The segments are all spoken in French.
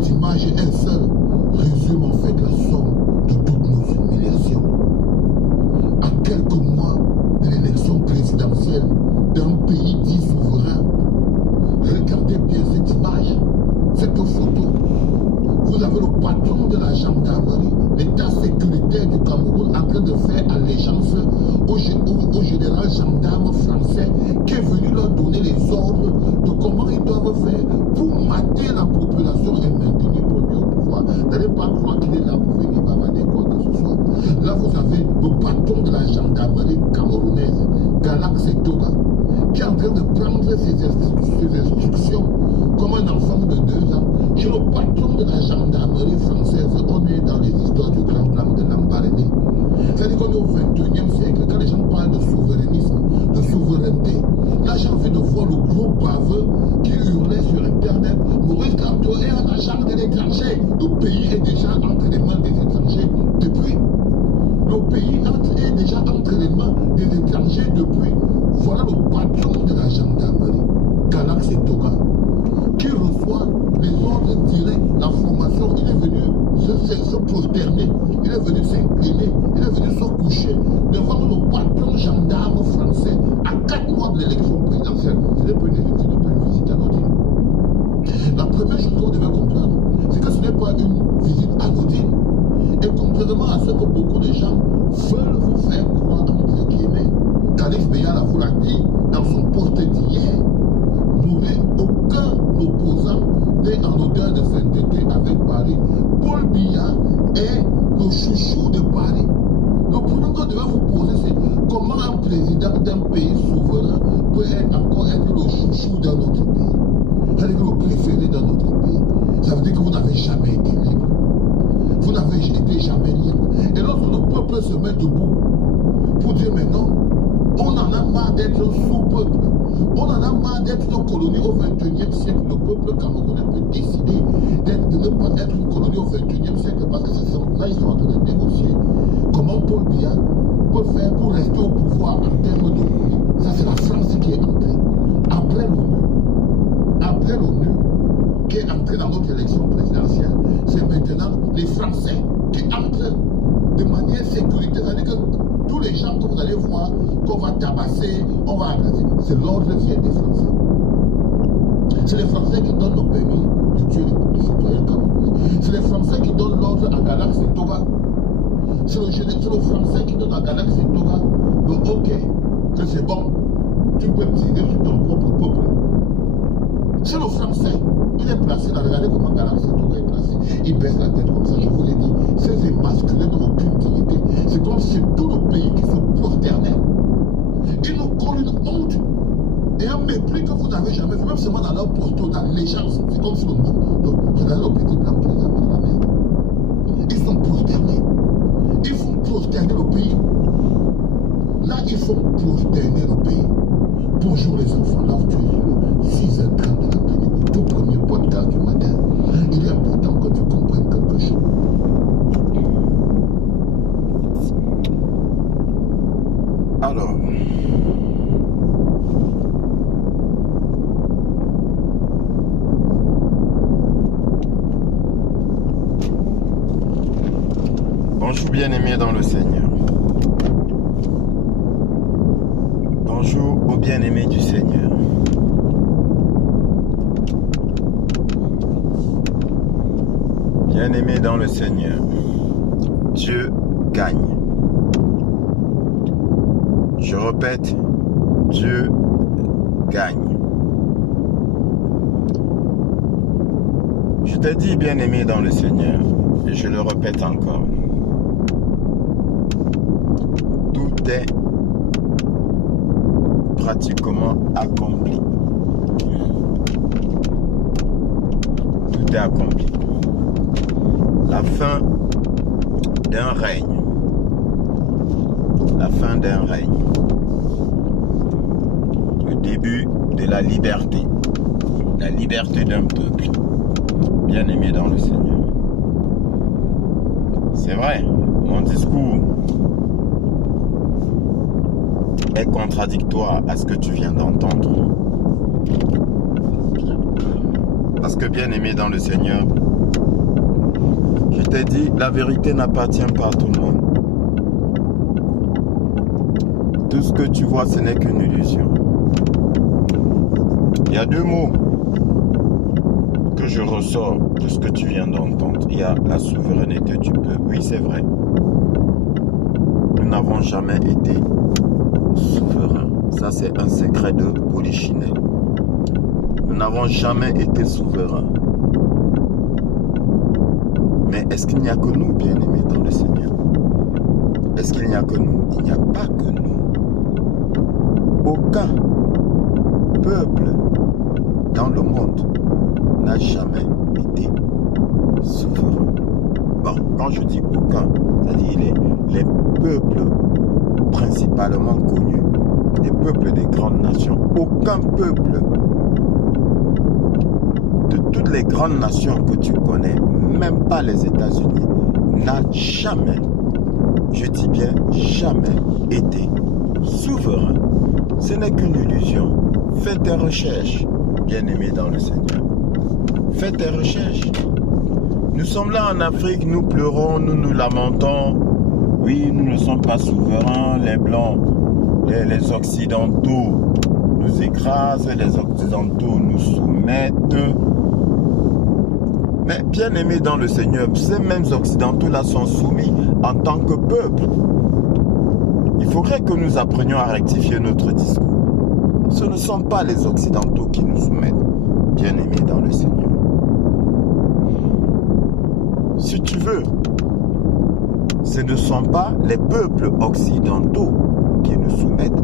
Cette image, elle seule, résume en fait la somme de toutes nos humiliations. À quelques mois de l'élection présidentielle d'un pays dit souverain, regardez bien cette image, cette photo. Vous avez le patron de la gendarmerie, l'état sécuritaire du Cameroun en train de faire allégeance au général gendarme français qui est venu leur donner les ordres de comment ils doivent faire pour mater la population et maintenir produit au pouvoir. N'allez pas croire qu'il est là pour venir bavader quoi que ce soit. Là, vous avez le patron de la gendarmerie camerounaise, Galax Toga, qui est en train de prendre ses instructions comme un enfant de 2 ans. Chez le patron de la gendarmerie française, on est dans les histoires du grand plan de Lambaréné. C'est-à-dire qu'on est au 21e siècle, quand les gens parlent de souverainisme, de souveraineté, là j'ai envie de voir le gros baveux qui hurlait sur Internet. Maurice Kamto est un agent de l'étranger. Le pays est déjà entre les mains des étrangers depuis. Le pays est déjà entre les mains des étrangers depuis. Voilà le patron de la gendarmerie, Galax Toga, qui reçoit les ordres directs, la formation. Il est venu se prosterner, il est venu s'incliner, il est venu se coucher devant le patron gendarme français à 4 mois de l'élection présidentielle. Ce n'est pas une visite anodine. La première chose qu'on devait comprendre, c'est que ce n'est pas une visite anodine. Et contrairement à ce que beaucoup de gens veulent vous faire croire, entre guillemets, Khalif Beyala vous l'a dit dans son poste d'hier, n'aurait aucun opposant né en odeur de sainteté avec Paris. Paul Biya est le chouchou de Paris. Le problème qu'on devait vous poser, c'est comment un président d'un pays souverain peut encore être le chouchou d'un autre pays. C'est-à-dire le préféré d'un autre pays. Ça veut dire que vous n'avez jamais été libre. Vous n'avez été jamais libre. Et lorsque le peuple se met debout pour dire mais non, on en a marre d'être sous-peuple. On en a marre d'être une colonie au 21e siècle. Le peuple camerounais peut décider de ne pas être une colonie au 21e siècle parce que là, ils sont en train de négocier comment Paul Biya peut faire pour rester au pouvoir en termes de... Ça, c'est la France qui est entrée. Après l'ONU, qui est entrée dans notre élection présidentielle, c'est maintenant les Français qui entrent de manière sécuritaire. C'est-à-dire que tous les gens que vous allez voir, qu'on va tabasser, on va agresser, c'est l'ordre vient des Français. C'est les Français qui donnent le permis de tuer les citoyens camerounais. C'est les Français qui donnent l'ordre à Galax Toga. C'est le Français qui donne à Galax Toga le OK, que c'est bon, tu peux tirer sur ton propre peuple. C'est le Français. Il est placé là. Regardez comment Galax Toga est placé. Il baisse la tête comme ça. Je vous l'ai dit. Ces émasculés n'ont aucune dignité. C'est comme si tout le pays qui se prosternait. Ils nous collent une honte et un mépris que vous n'avez jamais fait. Même seulement dans leur posture d'allégeance. C'est comme si regardez le petit blanc qui les a mis dans la mer. Ils sont prosternés. Ils font prosterner le pays. Là, ils font prosterner le pays. Bonjour les enfants. Là, tu es sur le 6h30 de l'après-midi. Le tout premier podcast du matin. Il est important que tu comprennes quelque chose. Alors, bonjour bien-aimés dans le Seigneur. Bonjour aux bien-aimés du Seigneur. Bien-aimés dans le Seigneur, Dieu gagne. Je répète, Dieu gagne. Je te dis, bien-aimé dans le Seigneur, et je le répète encore, tout est pratiquement accompli. Tout est accompli. La fin d'un règne. La fin d'un règne. Le début de la liberté. La liberté d'un peuple. Bien-aimé dans le Seigneur. C'est vrai, mon discours est contradictoire à ce que tu viens d'entendre. Parce que bien-aimé dans le Seigneur, Je t'ai dit, la vérité n'appartient pas à tout le monde. Tout ce que tu vois, ce n'est qu'une illusion. Il y a deux mots que je ressors de ce que tu viens d'entendre. Il y a la souveraineté du peuple. Oui, c'est vrai. Nous n'avons jamais été souverains. Ça, c'est un secret de Polichinelle. Nous n'avons jamais été souverains. Mais est-ce qu'il n'y a que nous, bien-aimés dans le Seigneur? Est-ce qu'il n'y a que nous? Il n'y a pas que nous. Aucun peuple dans le monde n'a jamais été souverain. Bon, quand je dis aucun, c'est-à-dire les peuples principalement connus, des peuples des grandes nations, aucun peuple de toutes les grandes nations que tu connais, même pas les États-Unis, n'a jamais, je dis bien jamais, été souverain. Ce n'est qu'une illusion. Fais tes recherches, bien-aimés dans le Seigneur. Fais tes recherches. Nous sommes là en Afrique, nous pleurons, nous nous lamentons. Oui, nous ne sommes pas souverains. Les Blancs, les Occidentaux nous écrasent, les Occidentaux nous soumettent. Mais bien-aimés dans le Seigneur, ces mêmes Occidentaux-là sont soumis en tant que peuple. Il faudrait que nous apprenions à rectifier notre discours. Ce ne sont pas les Occidentaux qui nous soumettent, bien-aimés dans le Seigneur. Si tu veux, ce ne sont pas les peuples occidentaux qui nous soumettent.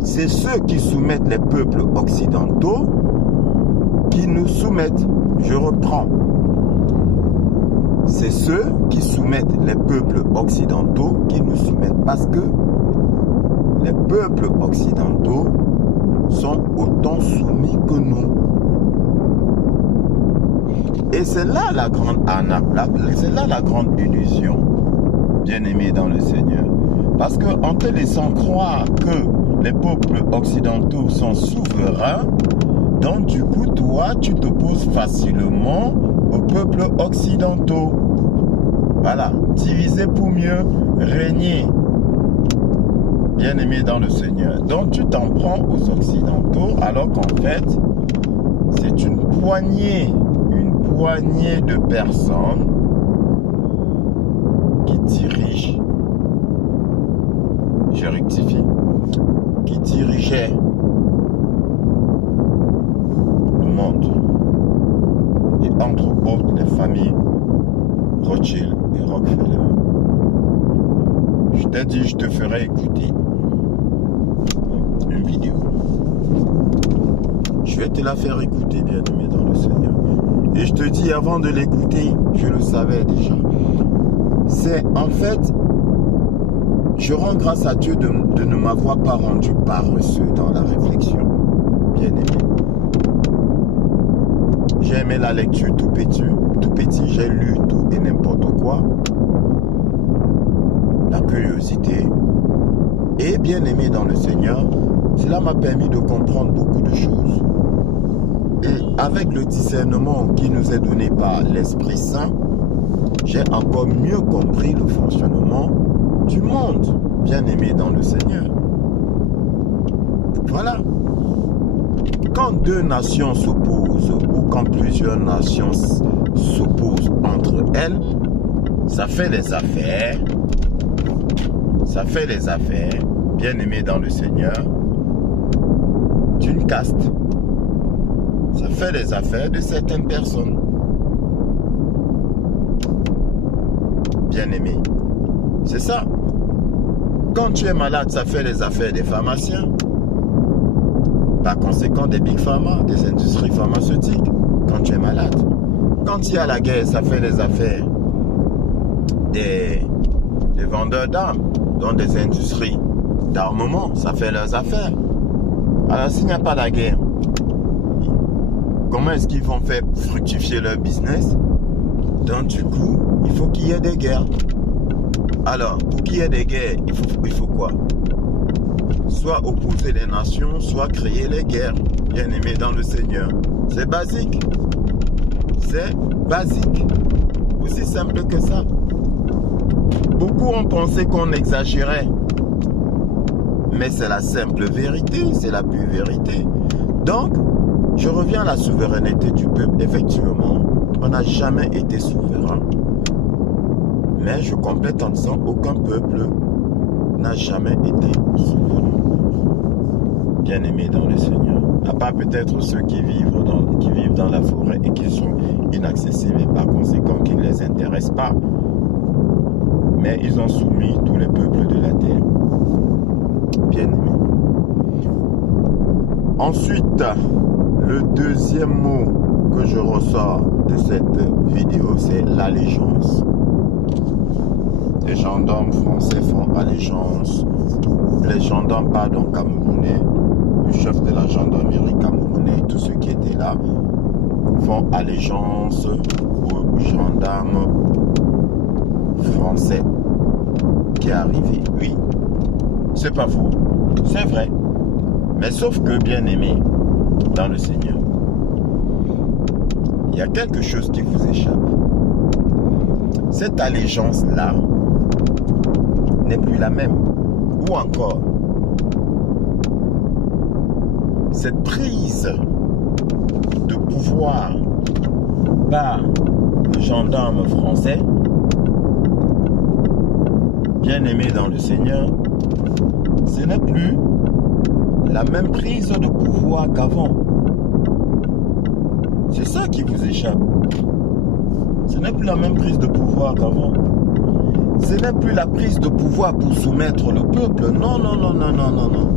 C'est ceux qui soumettent les peuples occidentaux qui nous soumettent. Je reprends. C'est ceux qui soumettent les peuples occidentaux qui nous soumettent parce que les peuples occidentaux sont autant soumis que nous. Et c'est là la grande arnaque, c'est là la grande illusion, bien-aimé dans le Seigneur. Parce qu'en te laissant croire que les peuples occidentaux sont souverains, donc du coup, toi, tu t'opposes facilement aux peuples occidentaux. Voilà, diviser pour mieux régner. Bien-aimé dans le Seigneur. Donc tu t'en prends aux Occidentaux alors qu'en fait, c'est une poignée de personnes qui dirigent, je rectifie, qui dirigeaient le monde. Et entre autres, les familles Rothschild et Rockefeller. Je t'ai dit, je te ferai écouter une vidéo. Je vais te la faire écouter, bien-aimé dans le Seigneur. Et je te dis, avant de l'écouter, je le savais déjà. C'est en fait, je rends grâce à Dieu de ne m'avoir pas rendu paresseux dans la réflexion, bien-aimé. J'ai aimé la lecture tout petit, j'ai lu tout et n'importe quoi. La curiosité. Et bien aimé dans le Seigneur, cela m'a permis de comprendre beaucoup de choses. Et avec le discernement qui nous est donné par l'Esprit Saint, j'ai encore mieux compris le fonctionnement du monde, bien aimé dans le Seigneur. Voilà. Quand deux nations s'opposent ou quand plusieurs nations s'opposent entre elles, ça fait les affaires. Ça fait les affaires, bien aimé dans le Seigneur, d'une caste. Ça fait les affaires de certaines personnes. Bien aimé. C'est ça. Quand tu es malade, ça fait les affaires des pharmaciens. Par conséquent, des big pharma, des industries pharmaceutiques. Quand tu es malade. Quand il y a la guerre, ça fait les affaires des vendeurs d'armes. Dans des industries d'armement, ça fait leurs affaires. Alors s'il n'y a pas la guerre, comment est-ce qu'ils vont faire fructifier leur business? Donc du coup, il faut qu'il y ait des guerres. Alors, pour qu'il y ait des guerres, il faut quoi? Soit opposer les nations, soit créer les guerres. Bien aimé dans le Seigneur. C'est basique. C'est basique. Aussi simple que ça. Beaucoup ont pensé qu'on exagérait. Mais c'est la simple vérité, c'est la pure vérité. Donc, je reviens à la souveraineté du peuple. Effectivement, on n'a jamais été souverain. Mais je complète en disant aucun peuple n'a jamais été souverain. Bien-aimés dans le Seigneur. À part peut-être ceux qui vivent dans la forêt et qui sont inaccessibles et par conséquent qui ne les intéressent pas. Mais ils ont soumis tous les peuples de la terre. Bien-aimés. Ensuite, le deuxième mot que je ressors de cette vidéo, c'est l'allégeance. Les gendarmes français font allégeance. Les gendarmes, camerounais, le chef de la gendarmerie camerounais, tous ceux qui étaient là, font allégeance aux gendarmes français qui est arrivé. Oui, c'est pas faux, c'est vrai. Mais sauf que, bien aimé dans le Seigneur, il y a quelque chose qui vous échappe. Cette allégeance-là n'est plus la même. Ou encore, cette prise de pouvoir par le gendarme français, bien aimé dans le Seigneur, ce n'est plus la même prise de pouvoir qu'avant. C'est ça qui vous échappe. Ce n'est plus la même prise de pouvoir qu'avant. Ce n'est plus la prise de pouvoir pour soumettre le peuple. Non, non, non, non, non, non, non.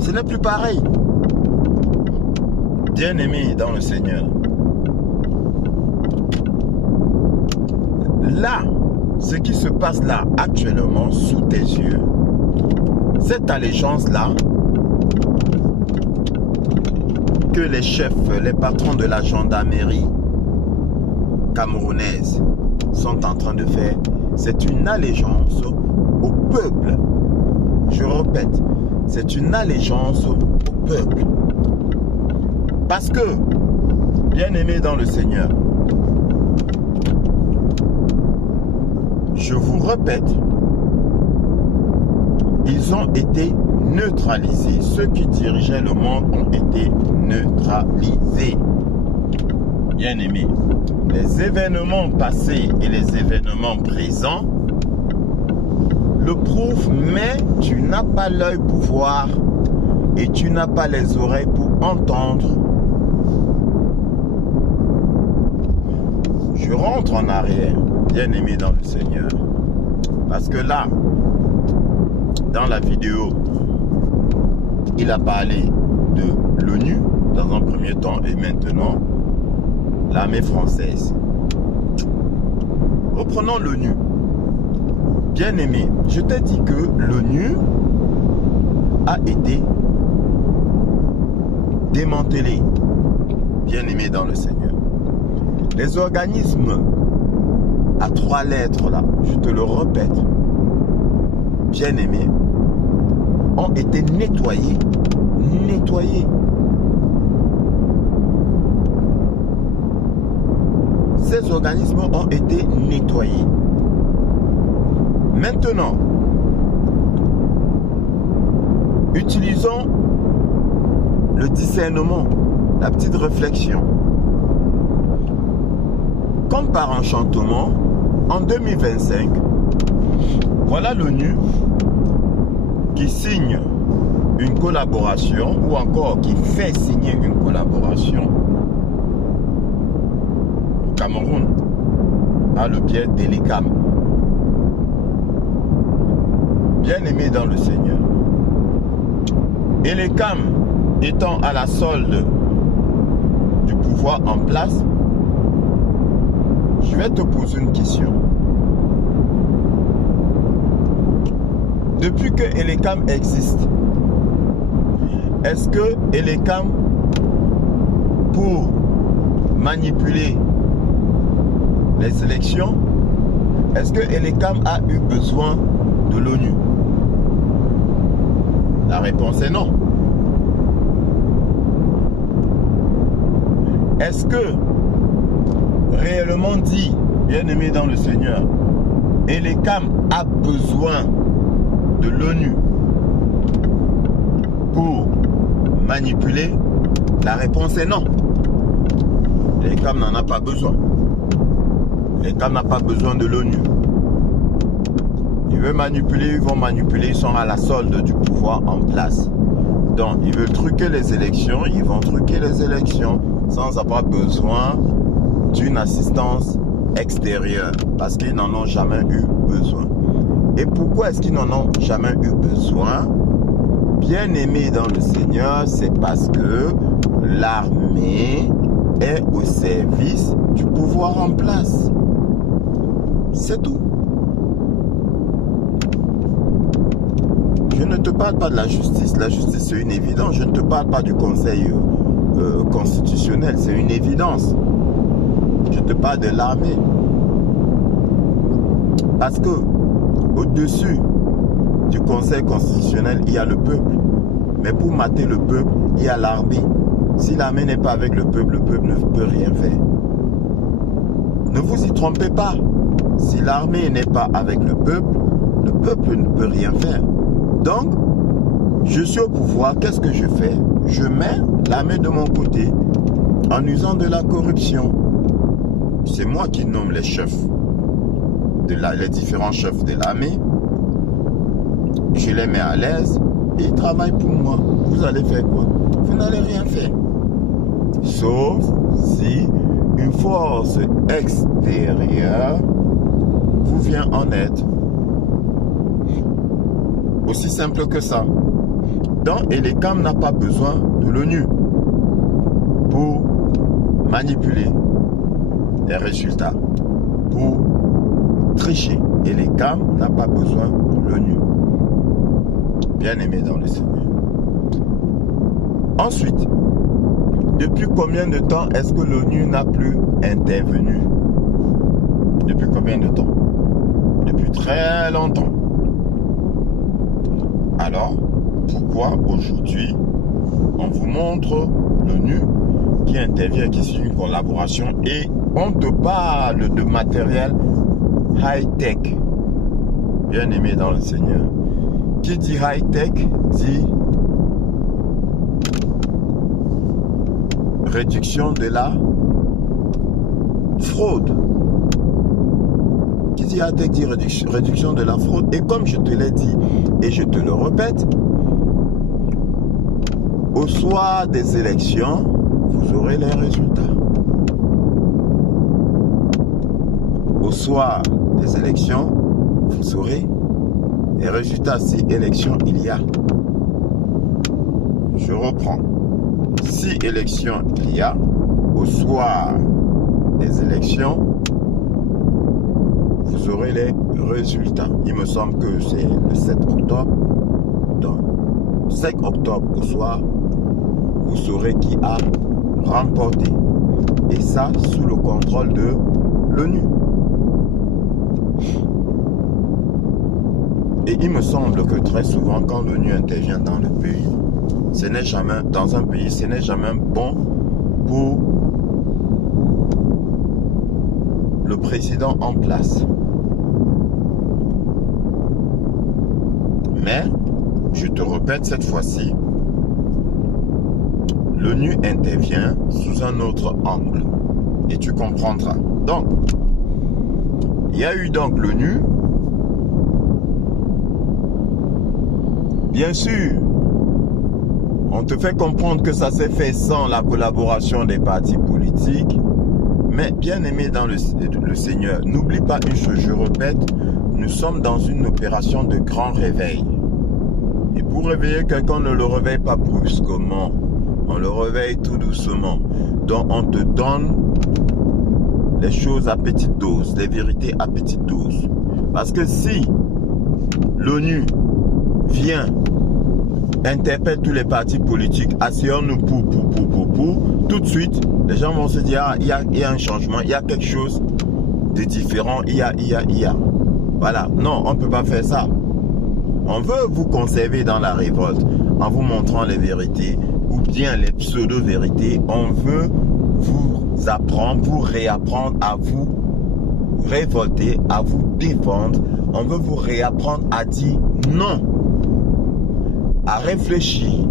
Ce n'est plus pareil. Bien-aimé dans le Seigneur. Là, ce qui se passe là actuellement sous tes yeux, cette allégeance-là, que les chefs, les patrons de la gendarmerie camerounaise sont en train de faire, c'est une allégeance au peuple. Je répète, c'est une allégeance au peuple. Parce que, bien-aimés dans le Seigneur, je vous répète, ils ont été neutralisés. Ceux qui dirigeaient le monde ont été neutralisés. Bien-aimés, les événements passés et les événements présents le prouvent, mais tu n'as pas l'œil pour voir et tu n'as pas les oreilles pour entendre. Je rentre en arrière, bien-aimé dans le Seigneur, parce que là, dans la vidéo, il a parlé de l'ONU dans un premier temps et maintenant l'armée française. Reprenons l'ONU. Bien-aimé, je t'ai dit que l'ONU a été démantelée. Bien-aimé dans le Seigneur. Les organismes à 3 lettres là, je te le répète, bien-aimé, ont été nettoyés. Nettoyés. Ces organismes ont été nettoyés. Maintenant, utilisons le discernement, la petite réflexion. Comme par enchantement, en 2025, voilà l'ONU qui signe une collaboration ou encore qui fait signer une collaboration au Cameroun par le biais d'Elecam. Bien-aimé dans le Seigneur, Elecam étant à la solde du pouvoir en place, je vais te poser une question. Depuis que Elecam existe, est-ce que Elecam, pour manipuler les élections, est-ce que Elecam a eu besoin de l'ONU? La réponse est non. Est-ce que, réellement dit, bien-aimés dans le Seigneur, Elekam a besoin de l'ONU pour manipuler? La réponse est non. Elekam n'en a pas besoin. Elekam n'a pas besoin de l'ONU. Ils veulent manipuler, ils vont manipuler, ils sont à la solde du pouvoir en place. Donc, ils veulent truquer les élections, ils vont truquer les élections sans avoir besoin d'une assistance extérieure, parce qu'ils n'en ont jamais eu besoin. Et pourquoi est-ce qu'ils n'en ont jamais eu besoin? Bien aimé dans le Seigneur, c'est parce que l'armée est au service du pouvoir en place. C'est tout. Je ne te parle pas de la justice. La justice, c'est une évidence. Je ne te parle pas du conseil constitutionnel. C'est une évidence. Je te parle de l'armée. Parce que au-dessus du conseil constitutionnel, il y a le peuple. Mais pour mater le peuple, il y a l'armée. Si l'armée n'est pas avec le peuple ne peut rien faire. Ne vous y trompez pas. Si l'armée n'est pas avec le peuple ne peut rien faire. Donc, je suis au pouvoir, qu'est-ce que je fais? Je mets l'armée de mon côté en usant de la corruption. C'est moi qui nomme les chefs, les différents chefs de l'armée. Je les mets à l'aise et ils travaillent pour moi. Vous allez faire quoi? Vous n'allez rien faire. Sauf si une force extérieure vous vient en aide. Aussi simple que ça. Donc, Elekam n'a pas besoin de l'ONU pour manipuler les résultats, pour tricher. Elekam n'a pas besoin de l'ONU. Bien aimé dans le Seigneur. Ensuite, depuis combien de temps est-ce que l'ONU n'a plus intervenu? Depuis combien de temps? Depuis très longtemps. Alors, pourquoi aujourd'hui, on vous montre l'ONU qui intervient, qui signe une collaboration et on te parle de matériel high-tech? Bien aimé dans le Seigneur. Qui dit high-tech dit réduction de la fraude. Qui dit high-tech dit réduction de la fraude. Et comme je te l'ai dit et je te le répète, au soir des élections, vous aurez les résultats. Au soir des élections, vous aurez les résultats si élection il y a. Je reprends. Si élection il y a, au soir des élections, vous aurez les résultats. Il me semble que c'est le 7 octobre. Donc, 5 octobre au soir, vous saurez qui a remporté. Et ça, sous le contrôle de l'ONU. Et il me semble que très souvent, quand l'ONU intervient dans le pays, ce n'est jamais, dans un pays, ce n'est jamais bon pour le président en place. Mais, je te répète cette fois-ci, l'ONU intervient sous un autre angle. Et tu comprendras. Donc, il y a eu donc l'ONU. Bien sûr, on te fait comprendre que ça s'est fait sans la collaboration des partis politiques. Mais bien aimé dans le Seigneur, n'oublie pas une chose, je répète, nous sommes dans une opération de grand réveil. Et pour réveiller quelqu'un, on ne le réveille pas brusquement. On le réveille tout doucement. Donc on te donne les choses à petite dose, les vérités à petite dose. Parce que si l'ONU vient, interpelle tous les partis politiques, asseyons-nous pour, tout de suite, les gens vont se dire, ah, il y a un changement, il y a quelque chose de différent, il y a. Voilà, non, on ne peut pas faire ça. On veut vous conserver dans la révolte en vous montrant les vérités ou bien les pseudo-vérités. On veut vous apprendre, vous réapprendre à vous révolter, à vous défendre. On veut vous réapprendre à dire non, à réfléchir.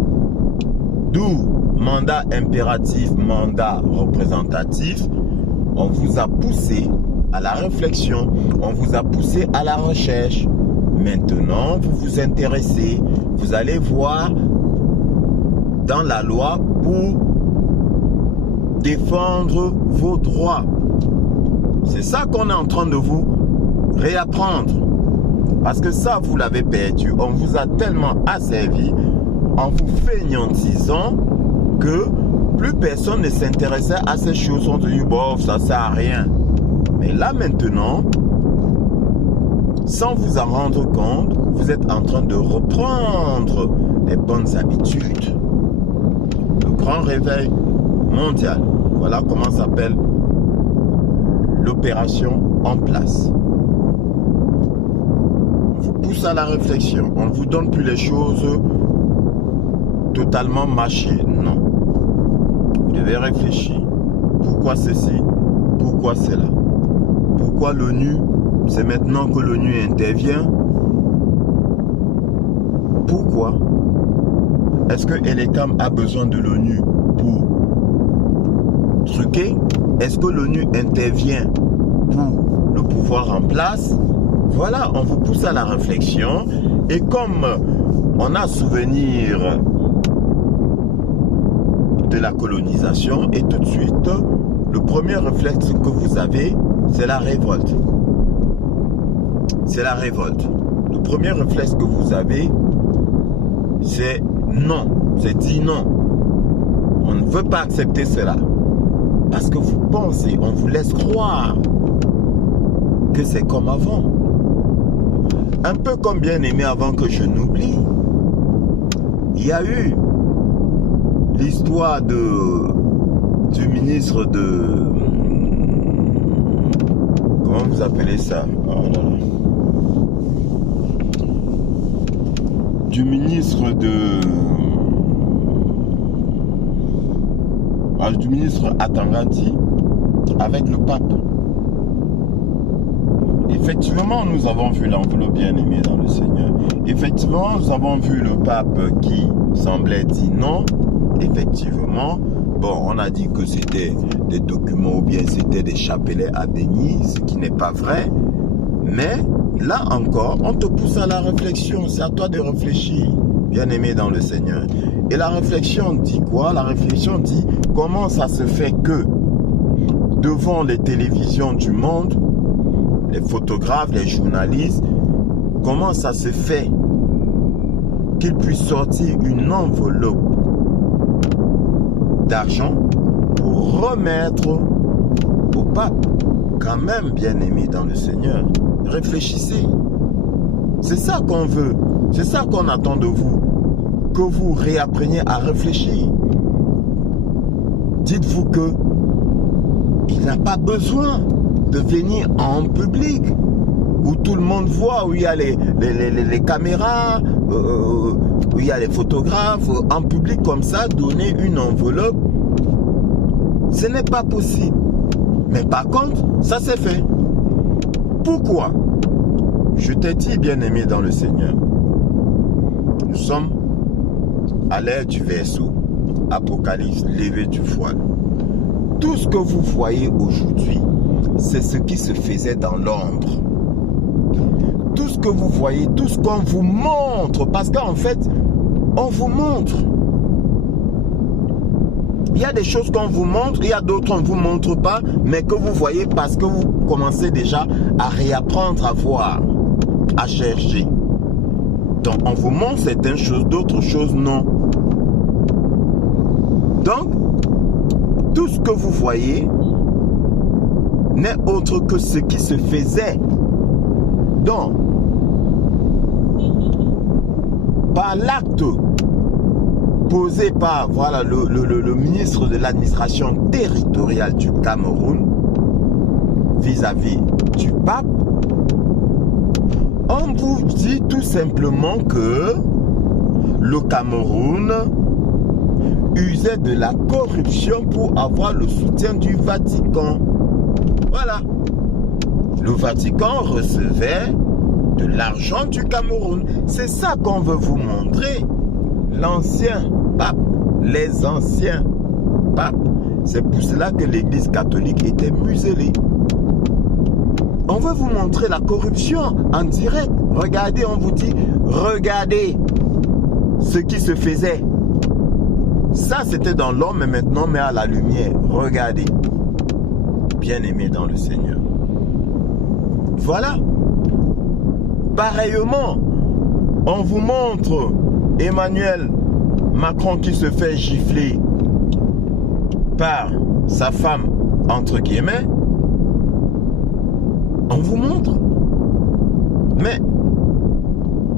D'où mandat impératif, mandat représentatif. On vous a poussé à la réflexion, on vous a poussé à la recherche. Maintenant, vous vous intéressez, vous allez voir dans la loi pour défendre vos droits. C'est ça qu'on est en train de vous réapprendre. Parce que ça, vous l'avez perdu. On vous a tellement asservi en vous fainéantisant que plus personne ne s'intéressait à ces choses. On se dit, bon, ça ne sert à rien. Mais là maintenant, sans vous en rendre compte, vous êtes en train de reprendre les bonnes habitudes. Le grand réveil mondial. Voilà comment s'appelle l'opération en place. On vous pousse à la réflexion. On ne vous donne plus les choses totalement mâchées. Non. Vous devez réfléchir. Pourquoi ceci? Pourquoi cela? Pourquoi l'ONU? C'est maintenant que l'ONU intervient. Pourquoi? Est-ce que Elekam a besoin de l'ONU pour truquer? Est-ce que l'ONU intervient pour le pouvoir en place? Voilà, on vous pousse à la réflexion. Et comme on a souvenir de la colonisation, et tout de suite, le premier réflexe que vous avez, c'est la révolte. C'est la révolte. Le premier réflexe que vous avez, c'est non. C'est dire non. On ne veut pas accepter cela. Parce que vous pensez, on vous laisse croire que c'est comme avant. Un peu comme bien aimé avant que je n'oublie. Il y a eu l'histoire du ministre de... Comment vous appelez ça? Oh là là. Du ministre du ministre Atangati avec le pape. Effectivement, nous avons vu l'enveloppe bien aimée dans le Seigneur. Effectivement, nous avons vu le pape qui semblait dire non. Effectivement, bon, on a dit que c'était des documents ou bien c'était des chapelets à bénir, ce qui n'est pas vrai. Mais là encore, on te pousse à la réflexion. C'est à toi de réfléchir, bien aimé dans le Seigneur. Et la réflexion dit quoi? La réflexion dit comment ça se fait que devant les télévisions du monde, les photographes, les journalistes, comment ça se fait qu'ils puissent sortir une enveloppe d'argent pour remettre au pape? Quand même, bien aimé dans le Seigneur, réfléchissez. C'est ça qu'on veut, c'est ça qu'on attend de vous, que vous réappreniez à réfléchir. Dites-vous que il n'a pas besoin de venir en public où tout le monde voit, où il y a les caméras, où il y a les photographes, en public comme ça, donner une enveloppe. Ce n'est pas possible. Mais par contre, ça s'est fait. Pourquoi? Je t'ai dit, bien-aimé dans le Seigneur, nous sommes à l'ère du verseau, Apocalypse, lever du voile. Tout ce que vous voyez aujourd'hui, c'est ce qui se faisait dans l'ombre. Tout ce que vous voyez, tout ce qu'on vous montre, parce qu'en fait, on vous montre. Il y a des choses qu'on vous montre, il y a d'autres qu'on ne vous montre pas, mais que vous voyez parce que vous commencez déjà à réapprendre à voir, à chercher. Donc, on vous montre certaines choses, d'autres choses non. Donc, tout ce que vous voyez n'est autre que ce qui se faisait. Donc, par l'acte posé par voilà, le ministre de l'administration territoriale du Cameroun vis-à-vis du pape, on vous dit tout simplement que le Cameroun usait de la corruption pour avoir le soutien du Vatican. Voilà. le Vatican recevait de l'argent du Cameroun. C'est ça qu'on veut vous montrer. L'ancien pape, les anciens papes. C'est pour cela que l'Église catholique était muselée. On veut vous montrer la corruption en direct. Regardez, on vous dit, regardez ce qui se faisait. Ça, c'était dans l'homme, mais maintenant, mais à la lumière. Regardez. Bien-aimés dans le Seigneur. Voilà. Pareillement, on vous montre Emmanuel Macron qui se fait gifler par sa femme, entre guillemets. On vous montre. Mais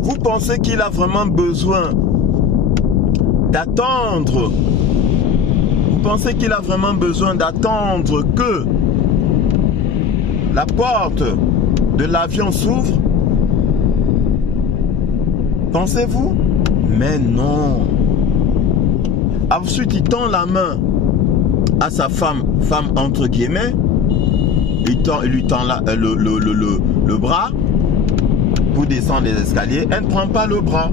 vous pensez qu'il a vraiment besoin d'attendre? Vous pensez qu'il a vraiment besoin d'attendre que la porte de l'avion s'ouvre? Pensez-vous? Mais non. Ensuite, il tend la main à sa femme entre guillemets. Il lui tend le bras pour descendre les escaliers. Elle ne prend pas le bras.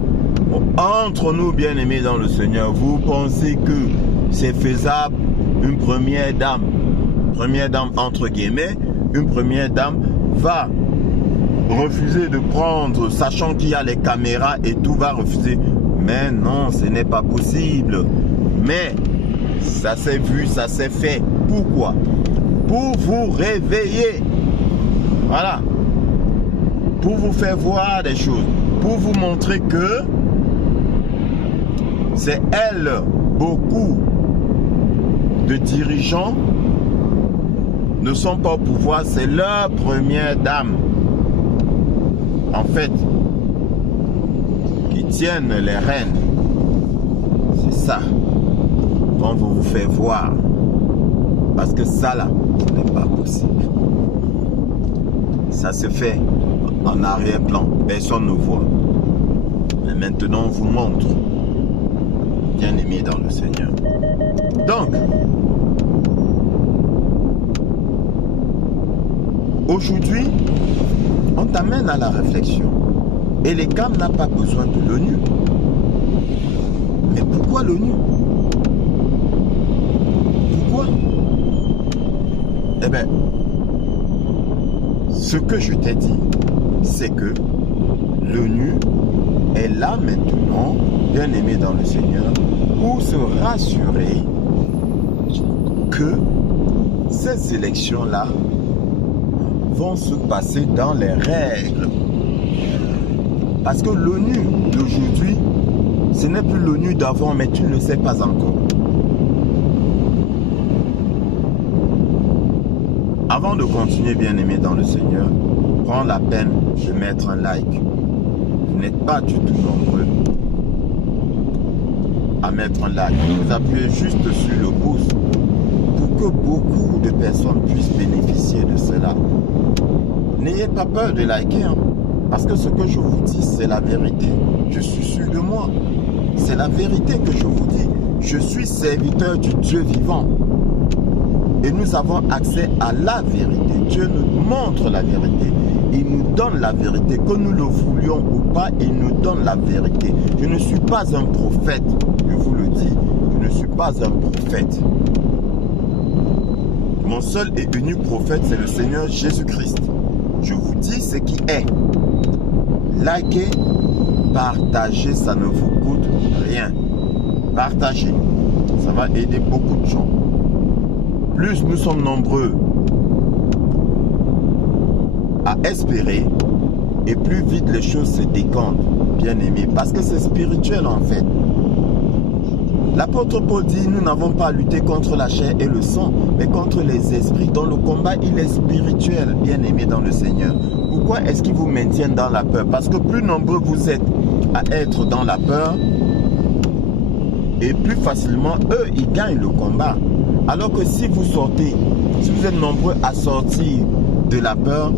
Bon, entre nous, bien-aimés dans le Seigneur, vous pensez que c'est faisable? Une première dame entre guillemets, une première dame va refuser de prendre, sachant qu'il y a les caméras et tout, va refuser. Mais non, ce n'est pas possible. Mais ça s'est vu, ça s'est fait. Pourquoi? Pour vous réveiller. Voilà. Pour vous faire voir des choses. Pour vous montrer que c'est elle, beaucoup de dirigeants ne sont pas au pouvoir, c'est leur première dame. En fait, qui tiennent les rênes. C'est ça qu'on veut vous faire voir. Parce que ça là, ce n'est pas possible. Ça se fait en arrière-plan. Personne ne voit. Mais maintenant, on vous montre. Bien-aimés dans le Seigneur. Donc, aujourd'hui, on t'amène à la réflexion. Et l'ECAM n'a pas besoin de l'ONU. Mais pourquoi l'ONU? Pourquoi? Eh bien, ce que je t'ai dit, c'est que l'ONU est là maintenant, bien aimé dans le Seigneur, pour se rassurer que ces élections-là vont se passer dans les règles. Parce que l'ONU d'aujourd'hui, ce n'est plus l'ONU d'avant, mais tu ne le sais pas encore. Avant de continuer, bien-aimé dans le Seigneur, prends la peine de mettre un like. Vous n'êtes pas du tout nombreux à mettre un like. Vous appuyez juste sur le pouce pour que beaucoup de personnes puissent bénéficier de cela. N'ayez pas peur de liker, hein, parce que ce que je vous dis, c'est la vérité. Je suis sûr de moi. C'est la vérité que je vous dis. Je suis serviteur du Dieu vivant. Et nous avons accès à la vérité. Dieu nous montre la vérité. Il nous donne la vérité. Que nous le voulions ou pas, il nous donne la vérité. Je ne suis pas un prophète. Je vous le dis. Je ne suis pas un prophète. Mon seul et unique prophète, c'est le Seigneur Jésus-Christ. Je vous dis ce qui est. Likez, partagez, ça ne vous coûte rien. Partagez. Ça va aider beaucoup de gens. Plus nous sommes nombreux à espérer, et plus vite les choses se décantent, bien aimés, parce que c'est spirituel en fait. L'apôtre Paul dit, nous n'avons pas à lutter contre la chair et le sang, mais contre les esprits, dont le combat il est spirituel, bien aimés dans le Seigneur. Pourquoi est-ce qu'ils vous maintiennent dans la peur? Parce que plus nombreux vous êtes à être dans la peur, et plus facilement, eux, ils gagnent le combat. Alors que si vous sortez, si vous êtes nombreux à sortir de la peur,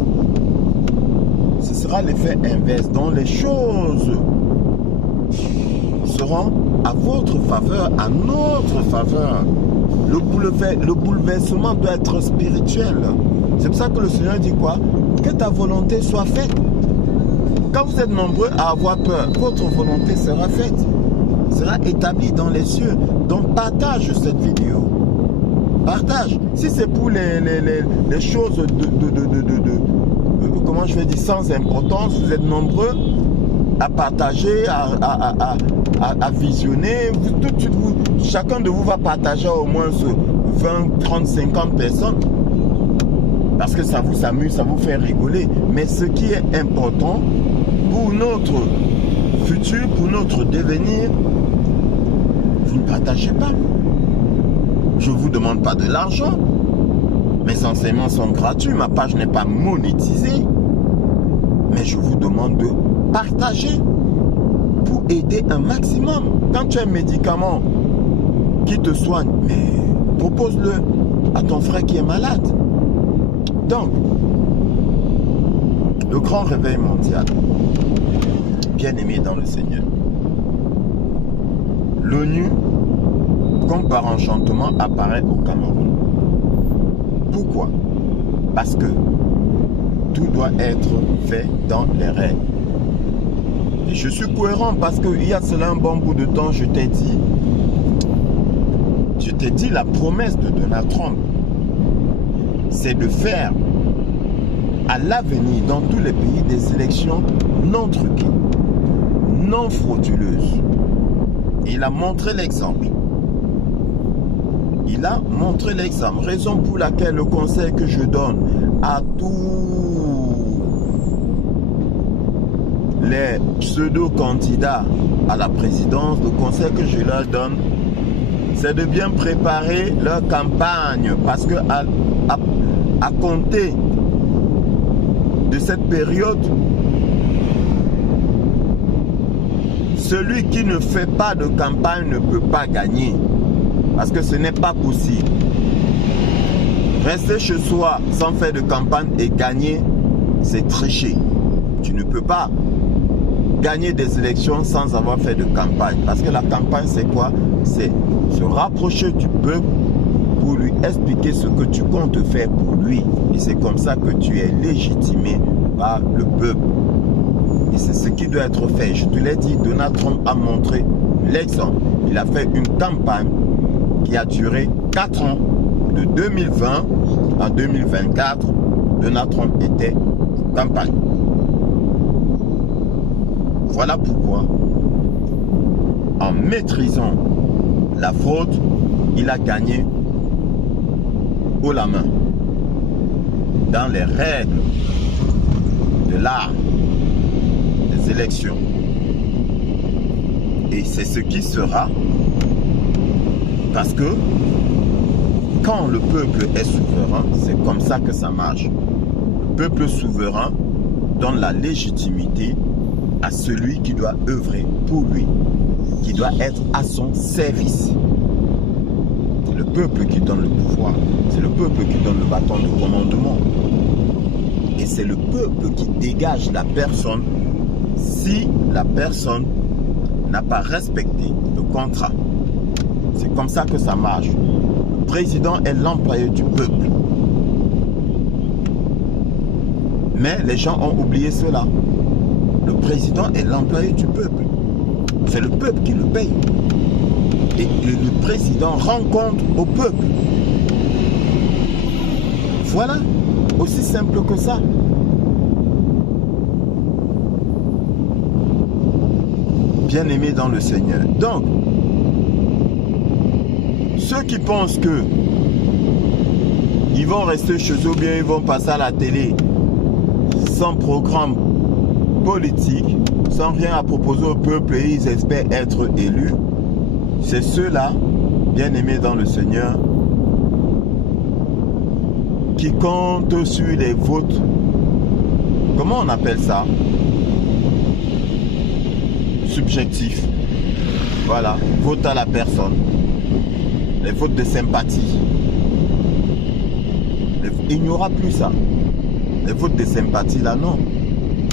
ce sera l'effet inverse. Donc les choses seront à votre faveur, à notre faveur. Le bouleversement doit être spirituel. C'est pour ça que le Seigneur dit quoi? Que ta volonté soit faite. Quand vous êtes nombreux à avoir peur, votre volonté sera faite, sera établie dans les cieux. Donc partage cette vidéo. Partage. Si c'est pour les choses comment je vais dire, sans importance, vous êtes nombreux à partager, à visionner. Chacun de vous va partager au moins 20, 30, 50 personnes. Parce que ça vous amuse, ça vous fait rigoler. Mais ce qui est important pour notre futur, pour notre devenir, vous ne partagez pas. Je ne vous demande pas de l'argent. Mes enseignements sont gratuits, ma page n'est pas monétisée. Mais je vous demande de partager pour aider un maximum. Quand tu as un médicament qui te soigne, mais propose-le à ton frère qui est malade. Donc, le grand réveil mondial, bien-aimé dans le Seigneur. L'ONU, comme par enchantement, apparaît au Cameroun. Pourquoi? Parce que tout doit être fait dans les règles. Et je suis cohérent parce qu'il y a cela un bon bout de temps, je t'ai dit la promesse de Donald Trump, c'est de faire à l'avenir dans tous les pays des élections non truquées, non frauduleuses. Il a montré l'exemple. Il a montré l'exemple. Raison pour laquelle le conseil que je donne à tous les pseudo-candidats à la présidence, le conseil que je leur donne, c'est de bien préparer leur campagne. Parce que à compter de cette période, celui qui ne fait pas de campagne ne peut pas gagner. Parce que ce n'est pas possible. Rester chez soi sans faire de campagne et gagner, c'est tricher. Tu ne peux pas gagner des élections sans avoir fait de campagne. Parce que la campagne, c'est quoi? C'est se rapprocher du peuple pour lui expliquer ce que tu comptes faire pour lui. Et c'est comme ça que tu es légitimé par le peuple. Et c'est ce qui doit être fait. Je te l'ai dit, Donald Trump a montré l'exemple. Il a fait une campagne qui a duré 4 ans. De 2020 à 2024, Donald Trump était en campagne. Voilà pourquoi, en maîtrisant la fraude, il a gagné haut la main. Dans les règles de l'art des élections. Et c'est ce qui sera. Parce que quand le peuple est souverain, c'est comme ça que ça marche. Le peuple souverain donne la légitimité à celui qui doit œuvrer pour lui, qui doit être à son service. C'est le peuple qui donne le pouvoir, c'est le peuple qui donne le bâton de commandement. Et c'est le peuple qui dégage la personne si la personne n'a pas respecté le contrat. C'est comme ça que ça marche. Le président est l'employé du peuple. Mais les gens ont oublié cela. Le président est l'employé du peuple. C'est le peuple qui le paye. Et le président rend compte au peuple. Voilà. Aussi simple que ça. Bien-aimés dans le Seigneur. Donc, ceux qui pensent que ils vont rester chez eux, bien ils vont passer à la télé sans programme politique, sans rien à proposer au peuple et ils espèrent être élus, c'est ceux-là, bien-aimés dans le Seigneur, qui comptent sur les votes. Comment on appelle ça? Subjectif. Voilà, vote à la personne. Les votes de sympathie. Il n'y aura plus ça. Les votes de sympathie là, non.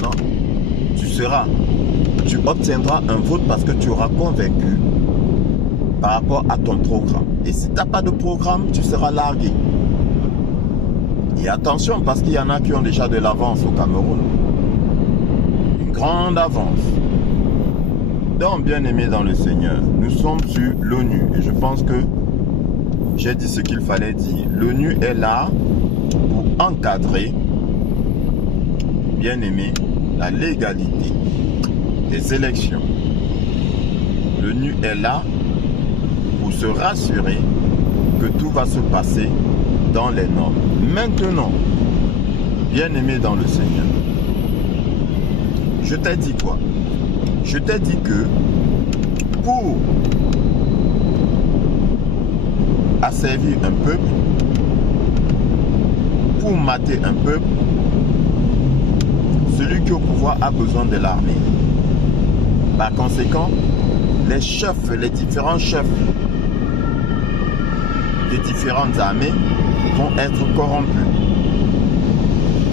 Non. Tu obtiendras un vote parce que tu auras convaincu par rapport à ton programme. Et si tu n'as pas de programme, tu seras largué. Et attention, parce qu'il y en a qui ont déjà de l'avance au Cameroun. Une grande avance. Donc, bien aimé dans le Seigneur, nous sommes sur l'ONU. Et je pense que j'ai dit ce qu'il fallait dire. L'ONU est là pour encadrer, bien aimé, la légalité des élections. L'ONU est là pour se rassurer que tout va se passer dans les normes. Maintenant, bien aimé dans le Seigneur, je t'ai dit quoi? Je t'ai dit que pour asservir un peuple, pour mater un peuple, celui qui est au pouvoir a besoin de l'armée. Par conséquent, les chefs, les différents chefs des différentes armées vont être corrompus.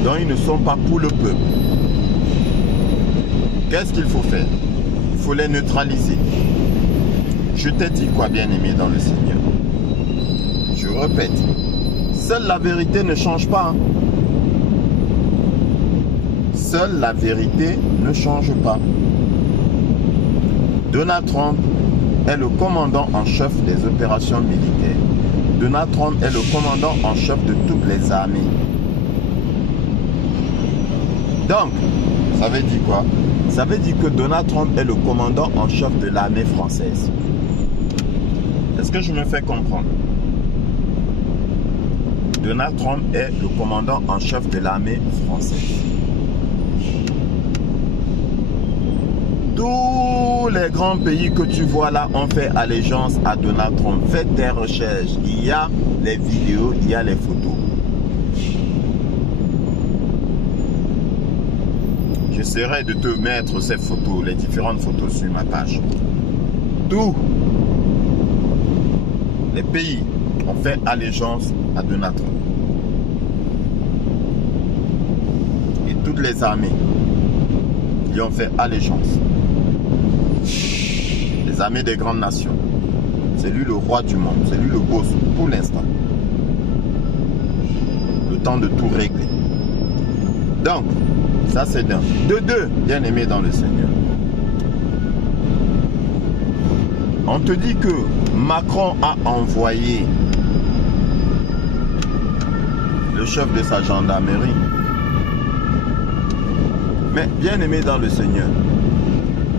Donc ils ne sont pas pour le peuple. Qu'est-ce qu'il faut faire? Il faut les neutraliser. Je t'ai dit quoi, bien aimé dans le Seigneur? Je répète, seule la vérité ne change pas. Seule la vérité ne change pas. Donald Trump est le commandant en chef des opérations militaires. Donald Trump est le commandant en chef de toutes les armées. Donc, ça veut dire quoi? Ça veut dire que Donald Trump est le commandant en chef de l'armée française. Est-ce que je me fais comprendre? Donald Trump est le commandant en chef de l'armée française. Tous les grands pays que tu vois là ont fait allégeance à Donald Trump. Fais tes recherches. Il y a les vidéos, il y a les photos. J'essaierai de te mettre ces photos, les différentes photos sur ma page. Tous les pays ont fait allégeance à Donald Trump. Et toutes les armées y ont fait allégeance. Les armées des grandes nations. C'est lui le roi du monde. C'est lui le boss pour l'instant. Le temps de tout régler. Donc, ça c'est d'un. De deux, bien aimé dans le Seigneur. On te dit que Macron a envoyé le chef de sa gendarmerie. Mais bien aimé dans le Seigneur,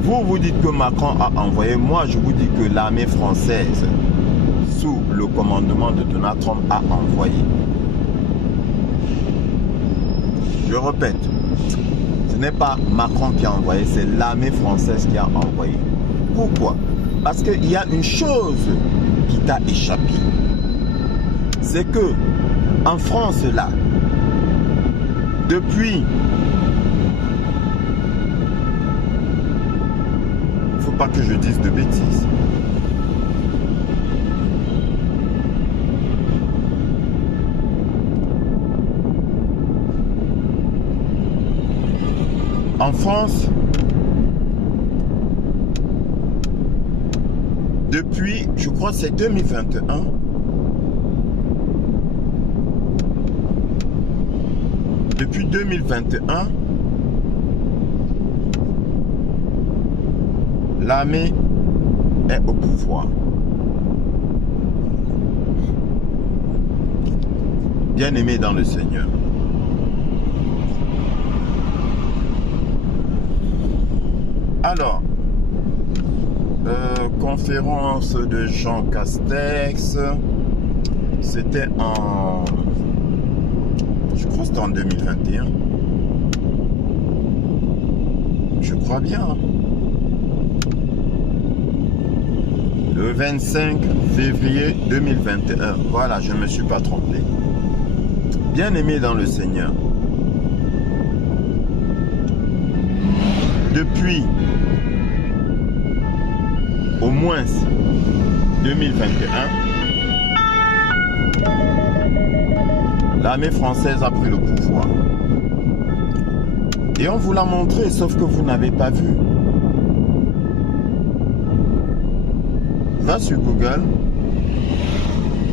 vous dites que Macron a envoyé, moi je vous dis que l'armée française, sous le commandement de Donald Trump, a envoyé. Je répète, ce n'est pas Macron qui a envoyé, c'est l'armée française qui a envoyé. Pourquoi? Parce qu'il y a une chose qui t'a échappé. C'est que en France là, depuis, il ne faut pas que je dise de bêtises. En France, depuis, je crois que c'est 2021, depuis 2021, l'armée est au pouvoir. Bien aimé dans le Seigneur. Alors, conférence de Jean Castex, c'était en, je crois que c'était en 2021. Je crois bien. Le 25 février 2021. Voilà, je ne me suis pas trompé. Bien aimé dans le Seigneur. Depuis au moins 2021, l'armée française a pris le pouvoir. Et on vous l'a montré, sauf que vous n'avez pas vu. Va sur Google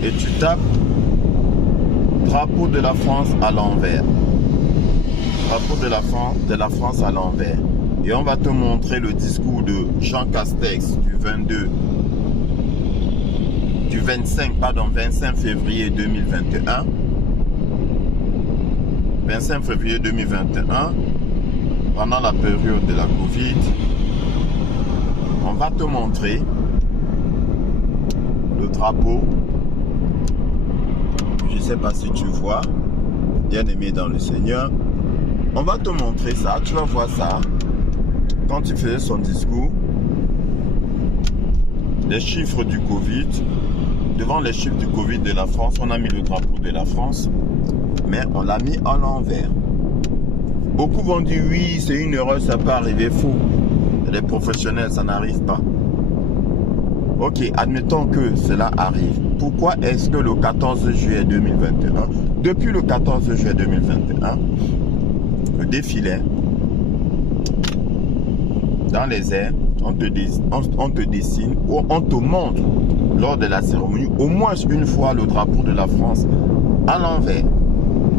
et tu tapes drapeau de la France à l'envers. Drapeau de la France à l'envers. Et on va te montrer le discours de Jean Castex du 25 février 2021. 25 février 2021, pendant la période de la Covid, on va te montrer le drapeau. Je ne sais pas si tu vois, bien aimé dans le Seigneur. On va te montrer ça, tu vas voir ça. Quand il faisait son discours, les chiffres du Covid, devant les chiffres du Covid de la France, on a mis le drapeau de la France, mais on l'a mis à l'envers. Beaucoup vont dire oui, c'est une erreur, ça peut arriver, faux. Les professionnels, ça n'arrive pas. Ok, admettons que cela arrive. Pourquoi est-ce que le 14 juillet 2021, depuis le 14 juillet 2021, le défilé dans les airs, on te dessine ou on te montre lors de la cérémonie au moins une fois le drapeau de la France à l'envers.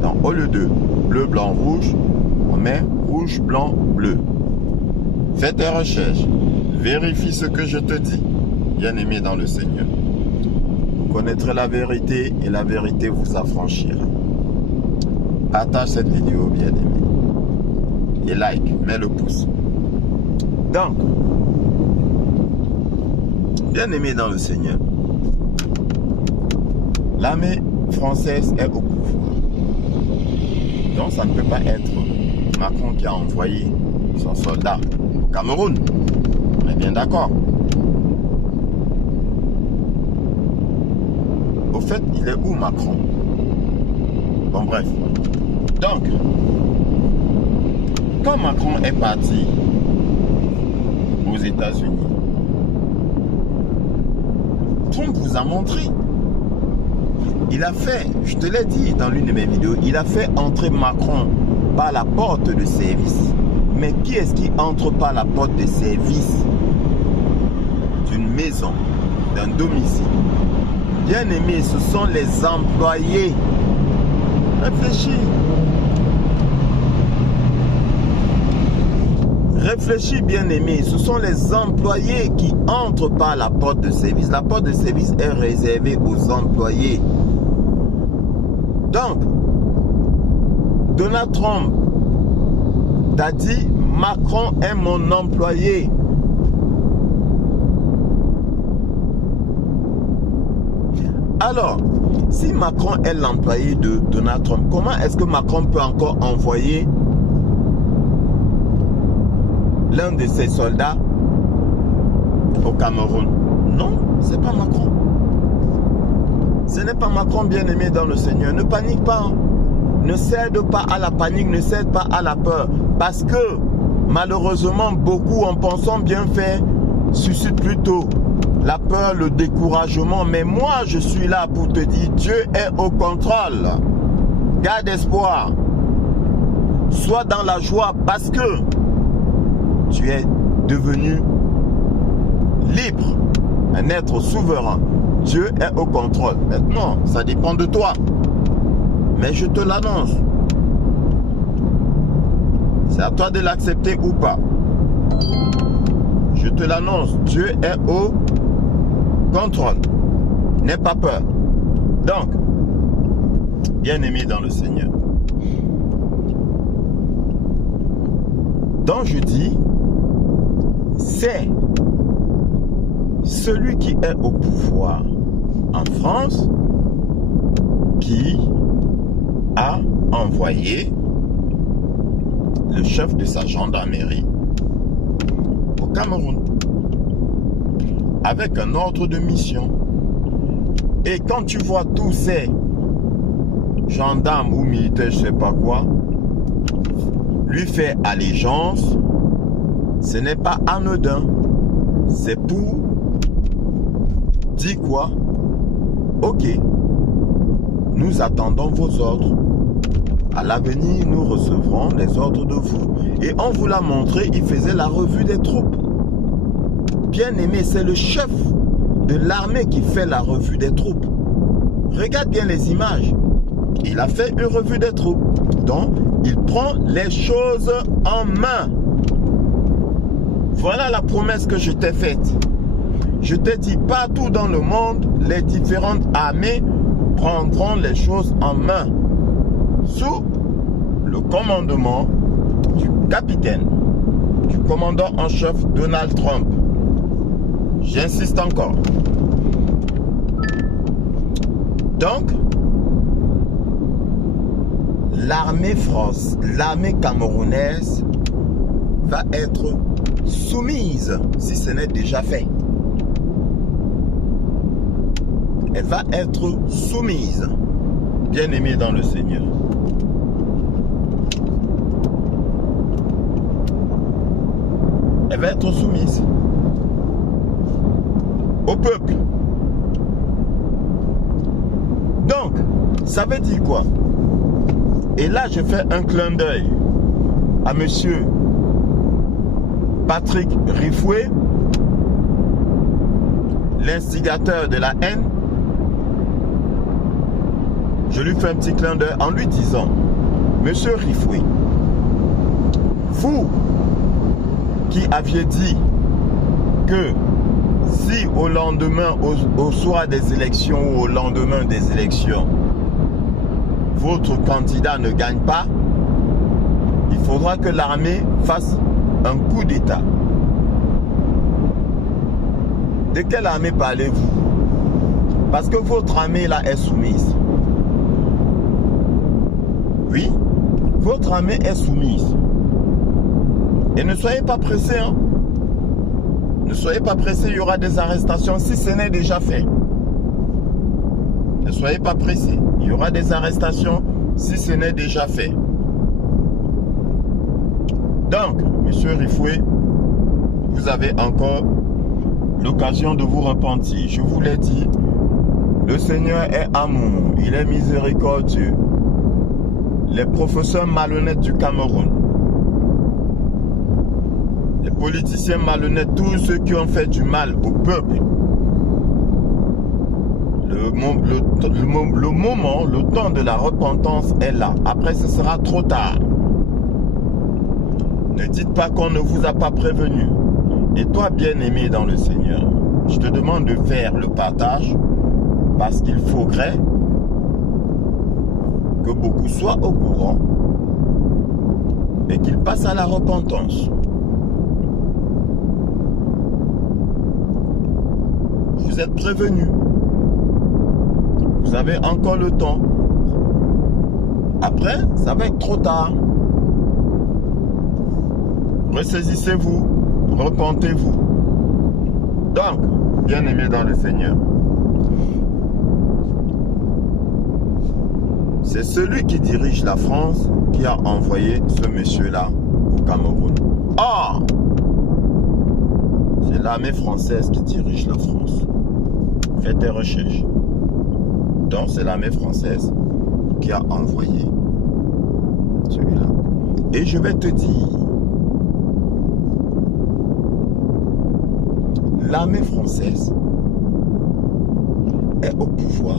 Donc au lieu de bleu, blanc, rouge, on met rouge, blanc, bleu. Fais tes recherches, vérifie ce que je te dis, bien aimé dans le Seigneur. Vous connaîtrez la vérité et la vérité vous affranchira. Partage cette vidéo, bien aimé. Et like, mets le pouce. Donc, bien aimé dans le Seigneur, l'armée française est au pouvoir. Donc ça ne peut pas être Macron qui a envoyé son soldat au Cameroun. On est bien d'accord. Au fait, il est où Macron? Bon bref. Donc, quand Macron est parti aux États-Unis, Trump vous a montré. Il a fait, je te l'ai dit dans l'une de mes vidéos, il a fait entrer Macron par la porte de service. Mais qui est-ce qui entre par la porte de service d'une maison, d'un domicile? Bien aimé, ce sont les employés. Réfléchis. Réfléchis, bien aimé, ce sont les employés qui entrent par la porte de service. La porte de service est réservée aux employés. Donc, Donald Trump t'a dit, Macron est mon employé. Alors, si Macron est l'employé de Donald Trump, comment est-ce que Macron peut encore envoyer l'un de ses soldats au Cameroun? Non, c'est pas Macron. Ce n'est pas Macron, bien aimé dans le Seigneur. Ne panique pas. Hein. Ne cède pas à la panique, ne cède pas à la peur. Parce que, malheureusement, beaucoup, en pensant bien faire, suscitent plutôt la peur, le découragement. Mais moi, je suis là pour te dire, Dieu est au contrôle. Garde espoir. Sois dans la joie parce que tu es devenu libre, un être souverain. Dieu est au contrôle. Maintenant, ça dépend de toi. Mais je te l'annonce. C'est à toi de l'accepter ou pas. Je te l'annonce. Dieu est au contrôle. N'aie pas peur. Donc, bien aimé dans le Seigneur. Donc je dis, c'est celui qui est au pouvoir en France qui a envoyé le chef de sa gendarmerie au Cameroun avec un ordre de mission. Et quand tu vois tous ces gendarmes ou militaires, je ne sais pas quoi, lui faire allégeance, ce n'est pas anodin. C'est pour dire quoi? Ok, nous attendons vos ordres. À l'avenir, nous recevrons les ordres de vous. Et on vous l'a montré, il faisait la revue des troupes. Bien aimé, c'est le chef de l'armée qui fait la revue des troupes. Regarde bien les images. Il a fait une revue des troupes. Donc, il prend les choses en main. Voilà la promesse que je t'ai faite. Je t'ai dit, partout dans le monde, les différentes armées prendront les choses en main. Sous le commandement du capitaine, du commandant en chef Donald Trump. J'insiste encore. Donc, l'armée camerounaise va être soumise, si ce n'est déjà fait. Elle va être soumise, bien-aimée dans le Seigneur. Elle va être soumise au peuple. Donc, ça veut dire quoi? Et là, je fais un clin d'œil à monsieur Patrick Rifoué, l'instigateur de la haine. Je lui fais un petit clin d'œil en lui disant, monsieur Rifoué, vous qui aviez dit que si au lendemain, au soir des élections ou au lendemain des élections, votre candidat ne gagne pas, il faudra que l'armée fasse un coup d'État. De quelle armée parlez-vous? Parce que votre armée là est soumise. Oui, votre armée est soumise. Et ne soyez pas pressés, hein. Ne soyez pas pressés, il y aura des arrestations si ce n'est déjà fait. Ne soyez pas pressés, il y aura des arrestations si ce n'est déjà fait. Donc, monsieur Rifoué, vous avez encore l'occasion de vous repentir. Je vous l'ai dit, le Seigneur est amour, il est miséricordieux. Les professeurs malhonnêtes du Cameroun, les politiciens malhonnêtes, tous ceux qui ont fait du mal au peuple, le temps de la repentance est là. Après, ce sera trop tard. Ne dites pas qu'on ne vous a pas prévenu. Et toi, bien-aimé dans le Seigneur, je te demande de faire le partage parce qu'il faudrait que beaucoup soient au courant et qu'ils passent à la repentance. Vous êtes prévenus. Vous avez encore le temps. Après, ça va être trop tard. Ressaisissez-vous, repentez-vous. Donc, bien-aimés dans le Seigneur, c'est celui qui dirige la France qui a envoyé ce monsieur-là au Cameroun. Or, c'est l'armée française qui dirige la France. Faites des recherches. Donc, c'est l'armée française qui a envoyé celui-là. Et je vais te dire, l'armée française est au pouvoir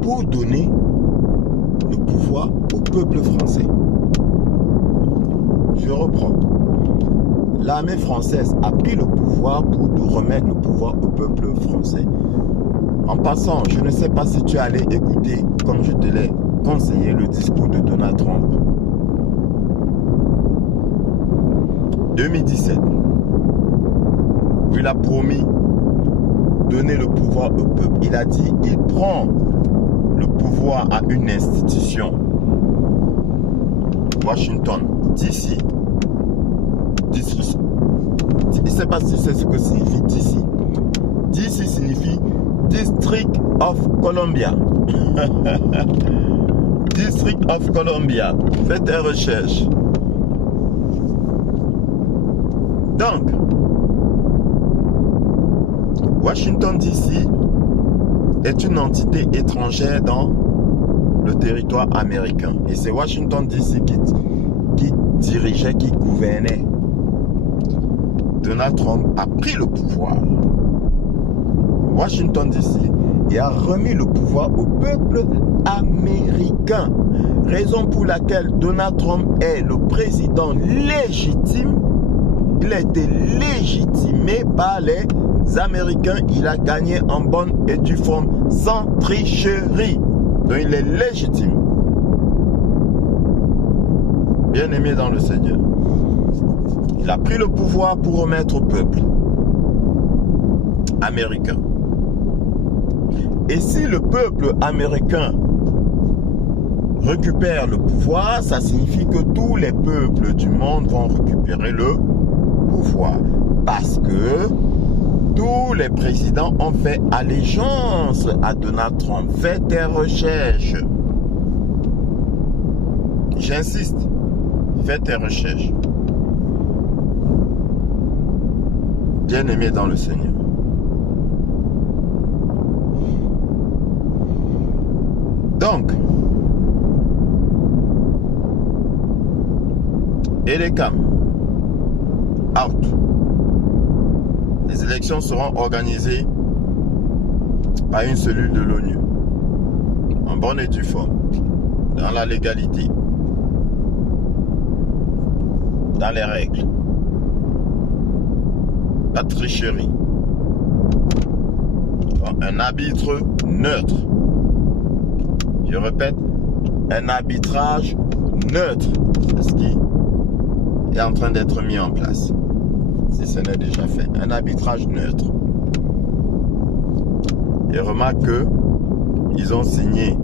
pour donner le pouvoir au peuple français. Je reprends. L'armée française a pris le pouvoir pour remettre le pouvoir au peuple français. En passant, je ne sais pas si tu es allé écouter, comme je te l'ai conseillé, le discours de Donald Trump. 2017, où il a promis donner le pouvoir au peuple. Il a dit, il prend le pouvoir à une institution. Washington, DC. Je ne sais pas si c'est ce que signifie DC. DC signifie District of Columbia. District of Columbia. Faites des recherches. Donc, Washington DC est une entité étrangère dans le territoire américain. Et c'est Washington DC qui dirigeait, qui gouvernait. Donald Trump a pris le pouvoir. Washington DC et a remis le pouvoir au peuple américain. Raison pour laquelle Donald Trump est le président légitime. Il a été légitimé par les Américains. Il a gagné en bonne et due forme, sans tricherie. Donc il est légitime. Bien-aimé dans le Seigneur. Il a pris le pouvoir pour remettre au peuple américain. Et si le peuple américain récupère le pouvoir, ça signifie que tous les peuples du monde vont récupérer le pouvoir. Parce que tous les présidents ont fait allégeance à Donald Trump. Fais tes recherches. J'insiste, fais tes recherches. Bien-aimé dans le Seigneur. Donc, Elecam, out. Les élections seront organisées par une cellule de l'ONU, en bonne et due forme, dans la légalité, dans les règles. Pas de tricherie. Un arbitre neutre. Je répète, un arbitrage neutre. C'est ce qui est en train d'être mis en place. Si ce n'est déjà fait. Un arbitrage neutre. Et remarque que ils ont signé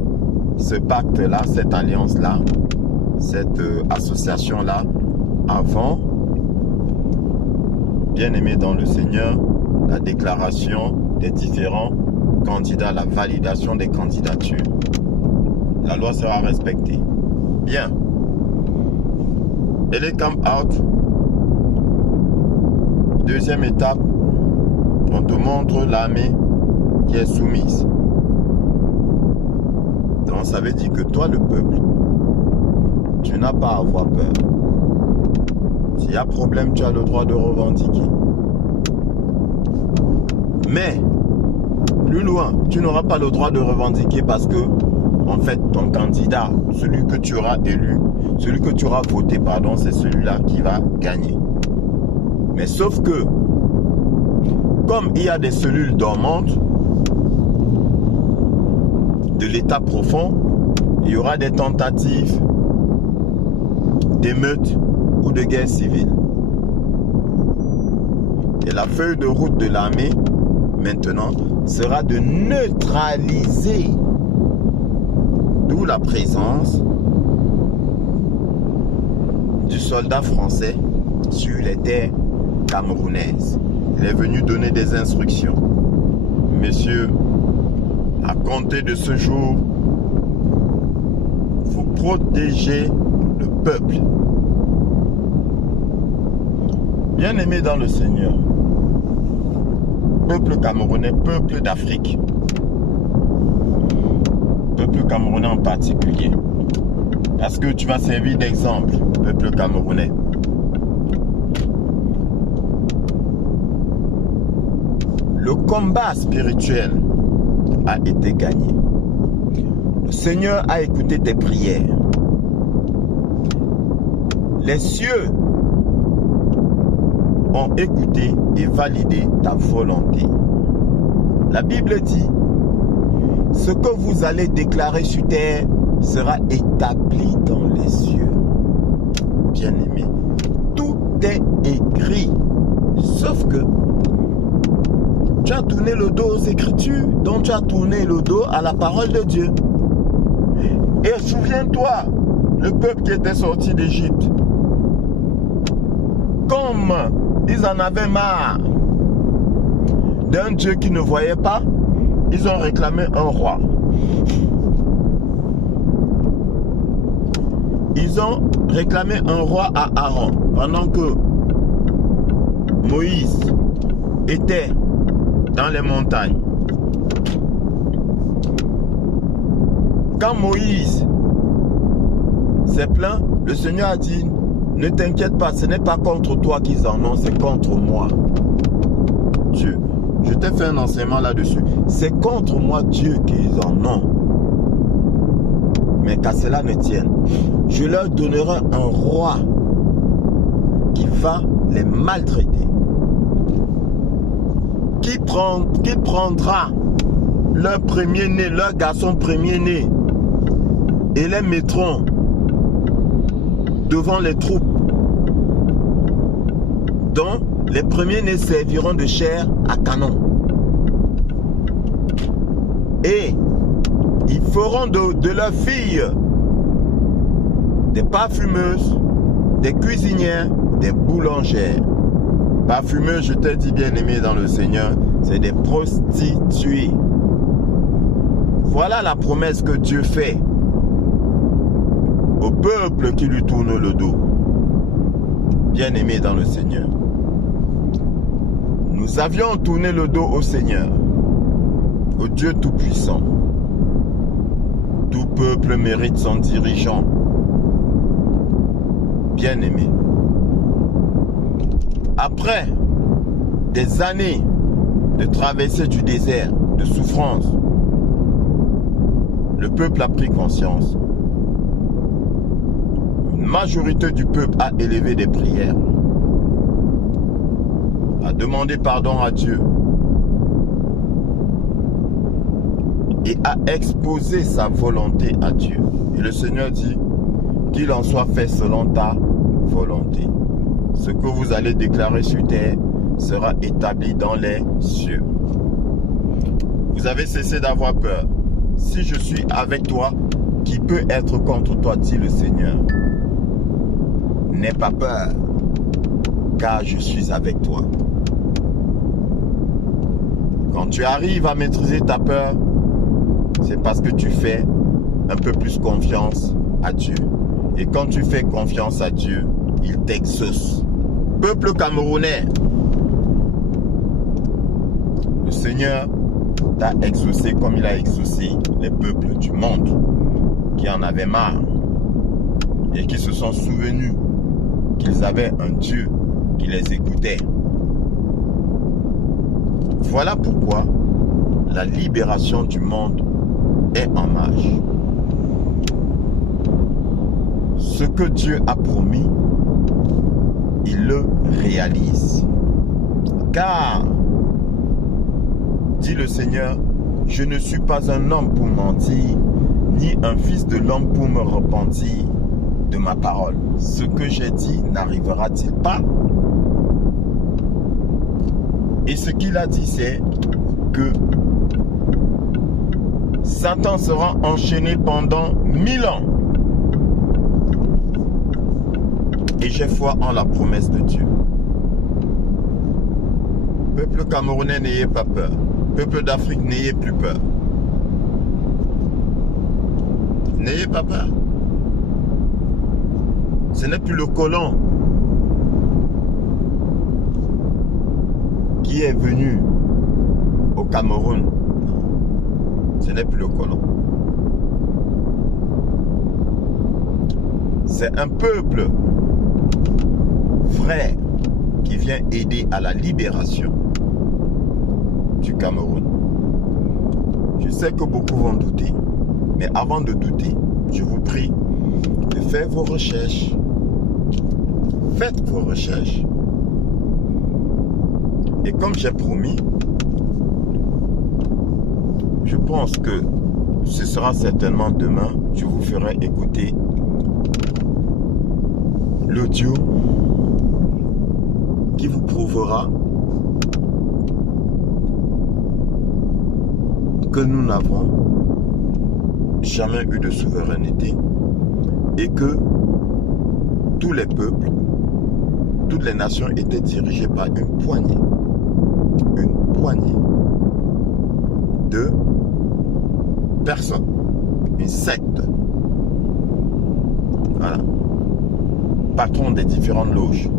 ce pacte-là, cette alliance-là, cette association-là, avant, bien-aimé dans le Seigneur, la déclaration des différents candidats, la validation des candidatures. La loi sera respectée. Bien. Et les come out. Deuxième étape, on te montre l'armée qui est soumise. Donc ça veut dire que toi, le peuple, tu n'as pas à avoir peur. S'il y a problème, tu as le droit de revendiquer. Mais, plus loin, tu n'auras pas le droit de revendiquer parce que, en fait, ton candidat, celui que tu auras élu, celui que tu auras voté, pardon, c'est celui-là qui va gagner. Mais sauf que, comme il y a des cellules dormantes de l'état profond, il y aura des tentatives d'émeutes ou de guerre civile. Et la feuille de route de l'armée, maintenant, sera de neutraliser, d'où la présence du soldat français sur les terres camerounaises. Il est venu donner des instructions. Messieurs, à compter de ce jour, vous protégez le peuple. Bien-aimé dans le Seigneur, peuple camerounais, peuple d'Afrique, peuple camerounais en particulier, parce que tu vas servir d'exemple, peuple camerounais. Le combat spirituel a été gagné. Le Seigneur a écouté tes prières. Les cieux ont écouté et validé ta volonté. La Bible dit, ce que vous allez déclarer sur terre sera établi dans les cieux. Bien-aimé, tout est écrit, sauf que tu as tourné le dos aux Écritures, donc tu as tourné le dos à la parole de Dieu. Et souviens-toi, le peuple qui était sorti d'Égypte, comme ils en avaient marre d'un Dieu qui ne voyait pas, ils ont réclamé un roi. Ils ont réclamé un roi à Aaron, pendant que Moïse était dans les montagnes. Quand Moïse s'est plaint, le Seigneur a dit, ne t'inquiète pas, ce n'est pas contre toi qu'ils en ont, c'est contre moi, Dieu. Je t'ai fait un enseignement là-dessus. C'est contre moi Dieu qu'ils en ont. Mais qu'à cela ne tienne, je leur donnerai un roi qui va les maltraiter. Qui prendra leur premier-né, leur garçon premier-né, et les mettront devant les troupes, dont les premiers-nés serviront de chair à canon. Et ils feront de leurs filles des parfumeuses, des cuisinières, des boulangères. Parfumeuses, je t'ai dit bien aimé dans le Seigneur, c'est des prostituées. Voilà la promesse que Dieu fait au peuple qui lui tourne le dos. Bien aimé dans le Seigneur. Nous avions tourné le dos au Seigneur, au Dieu Tout-Puissant. Tout peuple mérite son dirigeant. Bien aimé. Après des années de traversée du désert, de souffrance, le peuple a pris conscience. Une majorité du peuple a élevé des prières, a demandé pardon à Dieu et a exposé sa volonté à Dieu. Et le Seigneur dit qu'il en soit fait selon ta volonté. Ce que vous allez déclarer sur terre sera établi dans les cieux. Vous avez cessé d'avoir peur. Si je suis avec toi, qui peut être contre toi, dit le Seigneur. N'aie pas peur, car je suis avec toi. Quand tu arrives à maîtriser ta peur, c'est parce que tu fais un peu plus confiance à Dieu. Et quand tu fais confiance à Dieu, il t'exauce. Peuple camerounais, le Seigneur t'a exaucé comme il a exaucé les peuples du monde qui en avaient marre et qui se sont souvenus qu'ils avaient un Dieu qui les écoutait. Voilà pourquoi la libération du monde est en marche. Ce que Dieu a promis, il le réalise. Car, dit le Seigneur, je ne suis pas un homme pour mentir, ni un fils de l'homme pour me repentir de ma parole. Ce que j'ai dit n'arrivera-t-il pas? Et ce qu'il a dit, c'est que Satan sera enchaîné pendant 1000 ans. Et j'ai foi en la promesse de Dieu. Peuple camerounais, n'ayez pas peur. Peuple d'Afrique, n'ayez plus peur. N'ayez pas peur. Ce n'est plus le colon qui est venu au Cameroun. Ce n'est plus le colon. C'est un peuple frère qui vient aider à la libération du Cameroun. Je sais que beaucoup vont douter, mais avant de douter, je vous prie de faire vos recherches. Faites vos recherches. Et comme j'ai promis, je pense que ce sera certainement demain, je vous ferai écouter l'audio qui vous prouvera que nous n'avons jamais eu de souveraineté et que tous les peuples, toutes les nations étaient dirigées par une poignée de personnes, une secte. Voilà. Patron des différentes loges,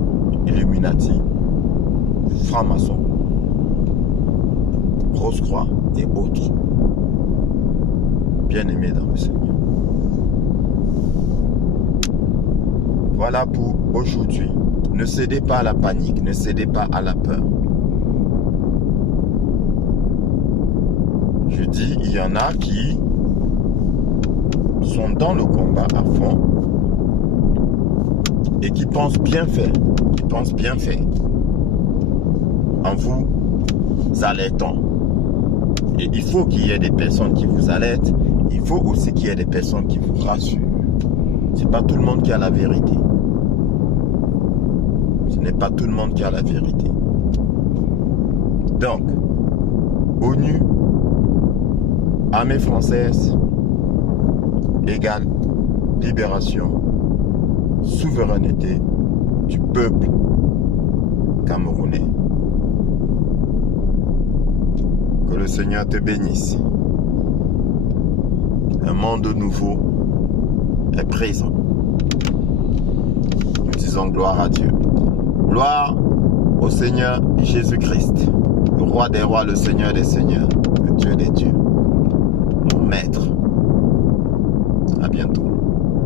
Illuminati, francs-maçons, Rose-Croix et autres. Bien-aimés dans le Seigneur. Voilà pour aujourd'hui. Ne cédez pas à la panique, ne cédez pas à la peur. Je dis, il y en a qui sont dans le combat à fond et qui pensent bien faire. En vous alertant. Et il faut qu'il y ait des personnes qui vous alertent. Il faut aussi qu'il y ait des personnes qui vous rassurent. Ce n'est pas tout le monde qui a la vérité. Ce n'est pas tout le monde qui a la vérité. Donc, ONU, armée française, égale libération, souveraineté du peuple camerounais. Que le Seigneur te bénisse. Un monde nouveau est présent. Nous disons gloire à Dieu. Gloire au Seigneur Jésus-Christ, le roi des rois, le Seigneur des seigneurs, le Dieu des dieux, mon maître.